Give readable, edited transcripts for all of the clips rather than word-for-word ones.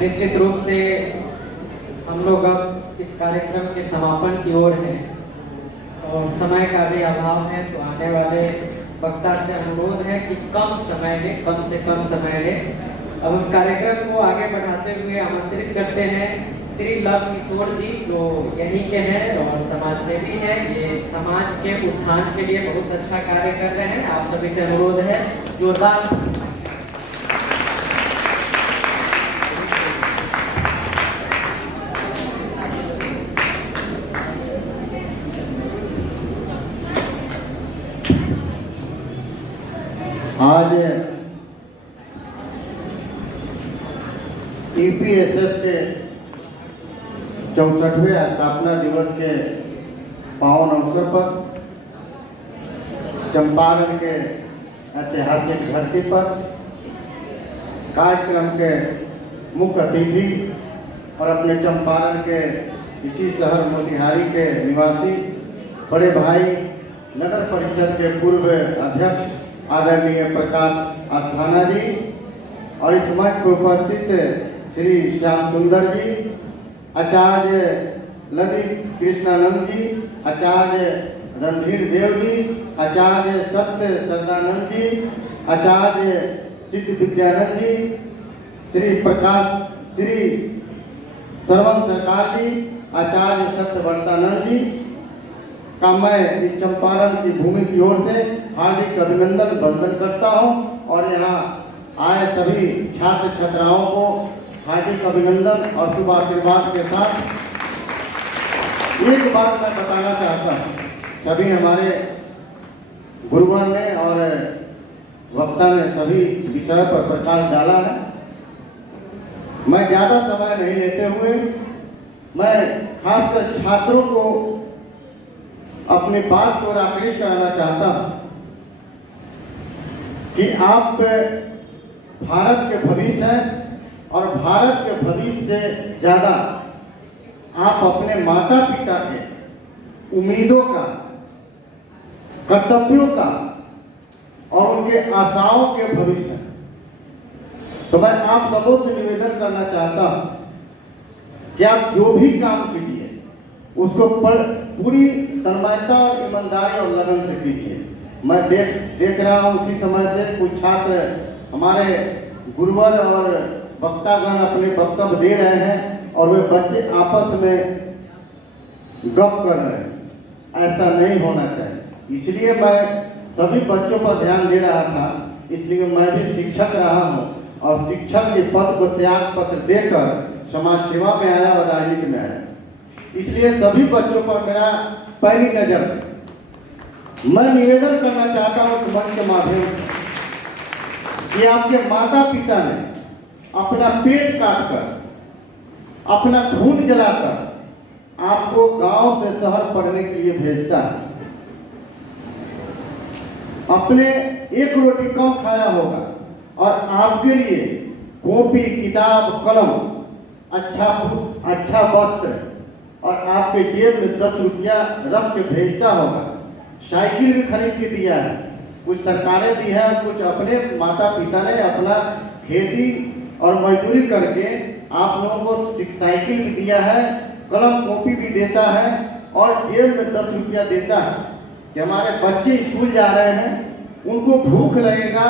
निश्चित रूप से हम लोग अब इस कार्यक्रम के समापन की ओर हैं और समय का भी अभाव है, तो आने वाले वक्ता से अनुरोध है कि कम समय में, कम से कम समय में अब उस कार्यक्रम को आगे बढ़ाते हुए आमंत्रित करते हैं श्री लव किशोर जी, जो यहीं के हैं और समाज सेवी हैं। ये समाज के उत्थान के लिए बहुत अच्छा कार्य कर रहे हैं। आप सभी से अनुरोध है जोरदार। आज ईपीएसएस के 64वें स्थापना दिवस के पावन अवसर पर चंपारण के ऐतिहासिक धरती पर कार्यक्रम के मुख्य अतिथि और अपने चंपारण के इसी शहर मोतिहारी के निवासी बड़े भाई नगर परिषद के पूर्व अध्यक्ष आदरणीय प्रकाश अस्थाना जी और इस मंच पर उपस्थित श्री श्याम सुंदर जी, आचार्य ललित कृष्णानंद जी, आचार्य रणधीर देव जी, आचार्य सत्य सदानंद जी, आचार्य सिद्ध विद्यानंद जी, श्री प्रकाश श्री श्रवण सरकार जी, आचार्य सत्यवर्तानंद जी का मैं इस चंपारण की भूमि की ओर से हार्दिक अभिनंदन वंदन करता हूं और यहाँ आए सभी छात्र छात्राओं को हार्दिक अभिनंदन और शुभ आशीर्वाद के साथ एक बात मैं बताना चाहता हूँ। सभी हमारे गुरुवर ने और वक्ता ने सभी विषय पर प्रकाश डाला है। मैं ज़्यादा समय नहीं लेते हुए मैं खासकर छात्रों को अपनी बात को आकृष्ट कराना चाहता हूं कि आप भारत के भविष्य हैं और भारत के भविष्य से ज्यादा आप अपने माता पिता के उम्मीदों का, कर्तव्यों का और उनके आशाओं के भविष्य हैं। तो मैं आप सबों से निवेदन करना चाहता हूं कि आप जो भी काम कीजिए उसको पूरी तन्मयता और ईमानदारी और लगन से कीजिए। मैं देख रहा हूँ उसी समय से कुछ छात्र हमारे गुरुवर और वक्तागण अपने वक्तव्य दे रहे हैं और वे बच्चे आपस में गप कर रहे हैं। ऐसा नहीं होना चाहिए। इसलिए मैं सभी बच्चों पर ध्यान दे रहा था, इसलिए मैं भी शिक्षक रहा हूँ और शिक्षक के पद को त्याग पत्र देकर समाज सेवा में आया और राजनीति में आया। इसलिए सभी बच्चों पर मेरा पहली नजर मैं निवेदन करना चाहता हूं इस मंच के माध्यम से कि आपके माता पिता ने अपना पेट काटकर, अपना खून जलाकर आपको गांव से शहर पढ़ने के लिए भेजता है। अपने एक रोटी कम खाया होगा और आपके लिए कॉपी, किताब, कलम, अच्छा वस्त्र और आपके जेब में 10 रुपया रख के भेजता होगा। साइकिल भी खरीद के दिया है, कुछ सरकारें दी है, कुछ अपने माता पिता ने अपना खेती और मजदूरी करके आप लोगों को साइकिल भी दिया है, कलम कॉपी भी देता है और जेब में 10 रुपया देता है कि हमारे बच्चे स्कूल जा रहे हैं, उनको भूख लगेगा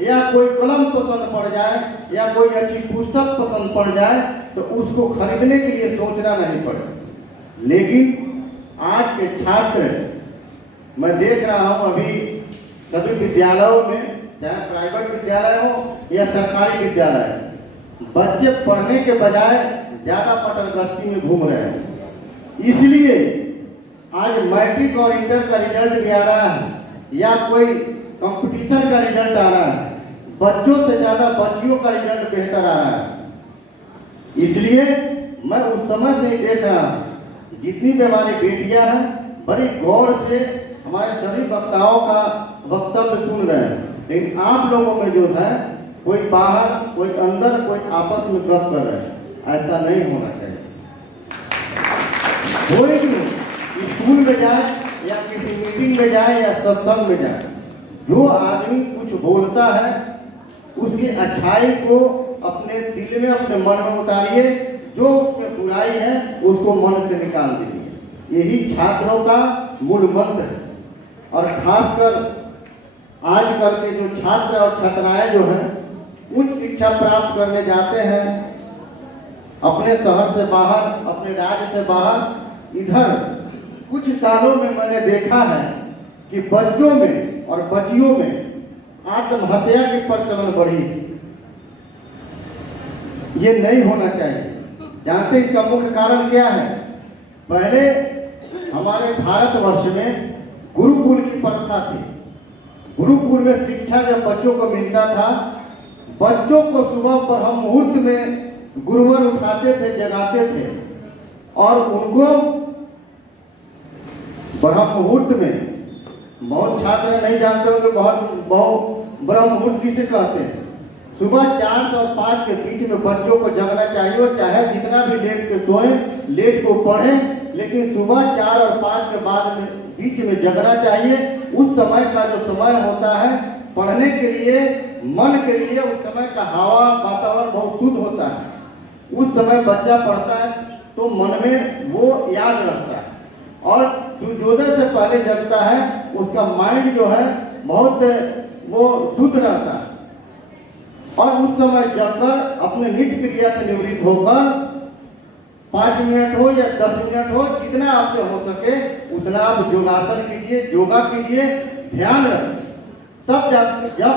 या कोई कलम पसंद पड़ जाए या कोई अच्छी पुस्तक पसंद पड़ जाए तो उसको खरीदने के लिए सोचना नहीं पड़े। लेकिन आज के छात्र मैं देख रहा हूं अभी सभी विद्यालयों में, चाहे प्राइवेट विद्यालय हो या सरकारी विद्यालय, बच्चे पढ़ने के बजाय ज्यादा पटरगश्ती में घूम रहे हैं। इसलिए आज मैट्रिक और इंटर का रिजल्ट भी आ रहा है या कोई कंपटीशन का रिजल्ट आ रहा है, बच्चों से ज्यादा बच्चियों का रिजल्ट बेहतर आ रहा है। इसलिए मैं उस समय से ही देख रहा हूं जितनी भी हमारी बेटियां हैं बड़ी गौर से हमारे सभी वक्ताओं का वक्तव्य सुन रहे हैं। लेकिन आप लोगों में जो है कोई बाहर, कोई अंदर, कोई आपस में गप कर रहे हैं। ऐसा नहीं होना चाहिए। कोई भी स्कूल में जाए या किसी मीटिंग में जाए या सत्संग में जाए, जो आदमी कुछ बोलता है उसकी अच्छाई को अपने दिल में, अपने मन में उतारिए, जो उसमें बुराई है उसको मन से निकाल दीजिए। यही छात्रों का मूल मंत्र है। और खासकर आजकल के जो छात्र और छात्राएं जो हैं उच्च शिक्षा प्राप्त करने जाते हैं अपने शहर से बाहर, अपने राज्य से बाहर, इधर कुछ सालों में मैंने देखा है कि बच्चों में और बच्चियों में आत्महत्या की प्रचलन बढ़ी। ये नहीं होना चाहिए। जानते हैं इसका मुख्य कारण क्या है? पहले हमारे भारतवर्ष में गुरुकुल की प्रथा थी। गुरुकुल में शिक्षा जब बच्चों को मिलता था, बच्चों को सुबह ब्रह्म मुहूर्त में गुरुवर उठाते थे, जगाते थे और उनको ब्रह्म मुहूर्त में, बहुत छात्र नहीं जानते होंगे बहुत ब्रह्म मुहूर्त किसे कहते हैं। सुबह 4 और 5 के बीच में बच्चों को जगना चाहिए, और चाहे जितना भी लेट के सोएं, लेट को पढ़ें, लेकिन सुबह 4 और 5 के बाद में बीच में जगना चाहिए। उस समय का जो समय होता है पढ़ने के लिए, मन के लिए, उस समय का हवा वातावरण बहुत शुद्ध होता है। उस समय बच्चा पढ़ता है तो मन में वो याद रखता है, और सूर्योदय से पहले जगता है, उसका माइंड जो है बहुत वो शुद्ध रहता है। और उस समय जगकर अपने नित्य क्रिया से निवृत्त होकर 5 मिनट हो या 10 मिनट हो, जितना आपसे हो सके उतना आप योगासन कीजिए, योगा कीजिए, ध्यान रखें। तब जब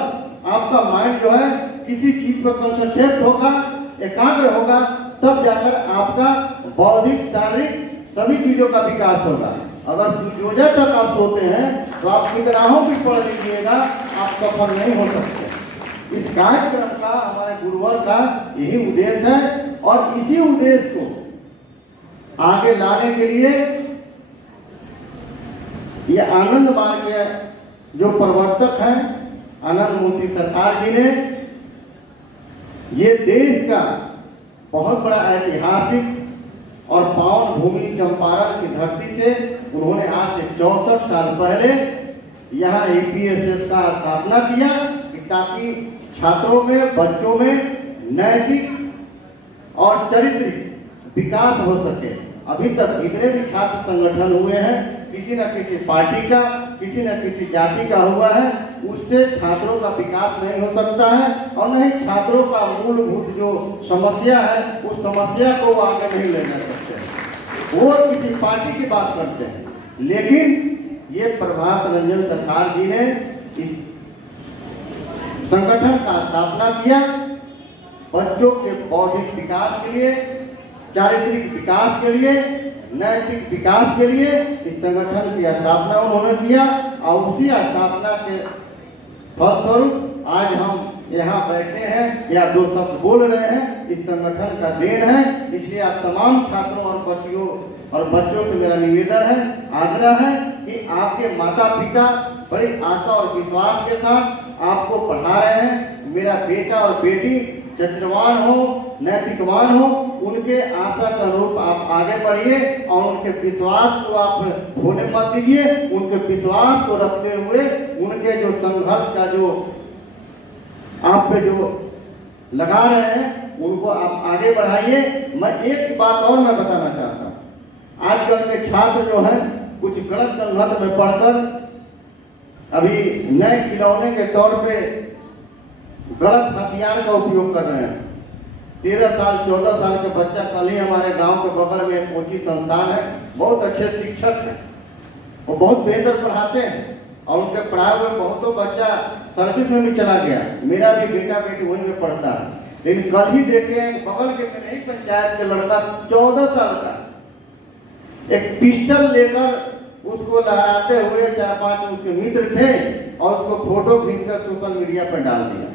आपका माइंड जो है किसी चीज पर कंसंट्रेट होगा, एकाग्र होगा, तब जाकर आपका बौद्धिक, शारीरिक सभी चीजों का विकास होगा। अगर सूर्योदय तक आप सोते हैं तो आप कितनाहों भी पढ़ लीजिएगा, आप सफल नहीं हो सकते। इस कार्यक्रम का, हमारे गुरुवर का यही उद्देश्य है, और इसी उद्देश्य को आगे लाने के लिए ये आनंद मार्ग के जो प्रवर्तक हैं आनंद मूर्ति सरकार जी ने ये देश का बहुत बड़ा ऐतिहासिक और पावन भूमि चंपारण की धरती से उन्होंने आज से 64 साल पहले यहाँ APSS का स्थापना किया, ताकि छात्रों में, बच्चों में नैतिक और चरित्रिक विकास हो सके। अभी तक जितने भी छात्र संगठन हुए हैं, किसी न किसी पार्टी का, किसी न किसी जाति का हुआ है, उससे छात्रों का विकास नहीं हो सकता है, और न ही छात्रों का मूलभूत जो समस्या है उस समस्या को वो आगे नहीं ले जा सकते। वो किसी पार्टी की बात करते हैं, लेकिन ये प्रभात रंजन सरकार जी ने इस संगठन का स्थापना किया बच्चों के बौद्धिक विकास के लिए, चारित्रिक विकास के लिए, नैतिक विकास के लिए इस संगठन की स्थापना उन्होंने किया। और उसी स्थापना के फलस्वरूप आज हम यहाँ बैठे हैं या 2 शब्द बोल रहे हैं, इस संगठन का देन है। इसलिए आप तमाम छात्रों और बच्चियों और बच्चों से मेरा निवेदन है, आग्रह है कि आपके माता पिता बड़ी आशा और विश्वास के साथ आपको पढ़ा रहे हैं। मेरा बेटा और बेटी चरित्रवान हो, नैतिकवान हो, उनके आशा का रूप आप आगे बढ़िए, और उनके विश्वास को आप होने मत दीजिए। उनके विश्वास को रखते हुए उनके जो संघर्ष का जो आप पे जो लगा रहे हैं उनको आप आगे बढ़ाइए। मैं एक बात और मैं बताना चाहता हूँ, आजकल के छात्र जो हैं कुछ गलत संगत में पढ़कर अभी नए खिलौने के तौर पे गलत हथियार का उपयोग कर रहे हैं। 13 साल 14 साल के बच्चा, कल ही हमारे गांव के बगल में एक कोचिंग संस्थान है, बहुत अच्छे शिक्षक हैं, वो बहुत बेहतर पढ़ाते हैं, और उनके पढ़ाए हुए बहुतों बच्चा सर्विस में भी चला गया। मेरा भी बेटा बेटी वहीं में पढ़ता है, लेकिन कल ही देखे बगल के नई पंचायत के लड़का 14 साल का एक पिस्टल लेकर उसको लहराते हुए 4-5 उसके मित्र थे, और उसको फोटो खींचकर सोशल मीडिया पर डाल दिया।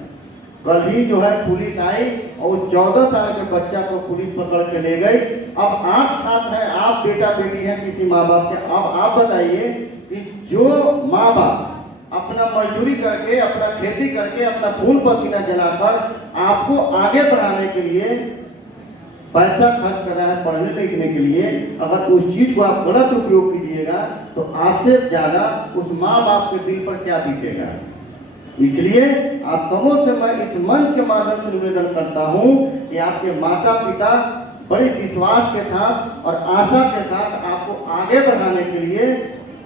कल ही जो है पुलिस आई और 14 साल के बच्चा को पुलिस पकड़ के ले गई। अब आप छात्र हैं, आप बेटा बेटी हैं किसी माँ बाप के, अब आप बताइए कि जो माँ बाप अपना मजदूरी करके, अपना खेती करके, अपना खून पसीना जलाकर आपको आगे बढ़ाने के लिए पैसा खर्च कर रहा है पढ़ने लिखने के लिए, अगर उस चीज को आप गलत उपयोग कीजिएगा तो आपसे ज्यादा उस माँ बाप के दिल पर क्या बीतेगा। इसलिए आप सबों से मैं इस मंच के माध्यम से निवेदन करता हूँ कि आपके माता पिता बड़े विश्वास के साथ और आशा के साथ आपको आगे बढ़ाने के लिए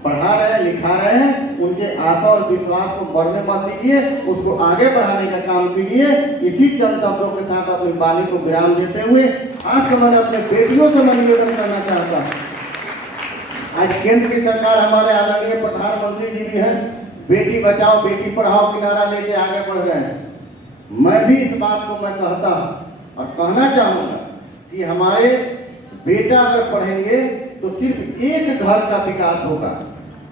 पढ़ा रहे हैं, लिखा रहे हैं। उनके आशा और विश्वास को मरने मत दीजिए, उसको आगे बढ़ाने का काम कीजिए। इसी चंद शब्दों के साथ अपनी वाणी को विराम देते हुए आज के मैंने अपने बेटियों से मैं निवेदन करना चाहता हूँ। आज केंद्र की सरकार हमारे आदरणीय प्रधानमंत्री जी भी हैं, बेटी बचाओ बेटी पढ़ाओ की नारा लेके आगे बढ़ रहे हैं। मैं भी इस बात को मैं कहता हूँ और कहना चाहूँगा कि हमारे बेटा अगर पढ़ेंगे तो सिर्फ एक घर का विकास होगा,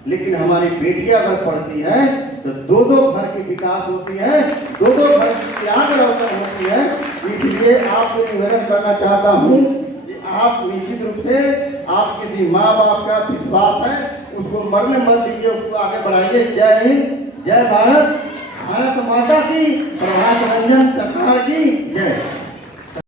लेकिन हमारी बेटियां अगर पढ़ती हैं तो दो दो घर की विकास होती है, दो दो घर की आग रोशन होती है। इसलिए आपको निवेदन करना चाहता हूँ कि आप निश्चित रूप से आप किसी माँ बाप का विश्वास है उसको मरने मत दीजिए, उसको आगे बढ़ाइए। जय हिंद, जय भारत, भारत माता की, प्रभात रंजन सरकार की जय।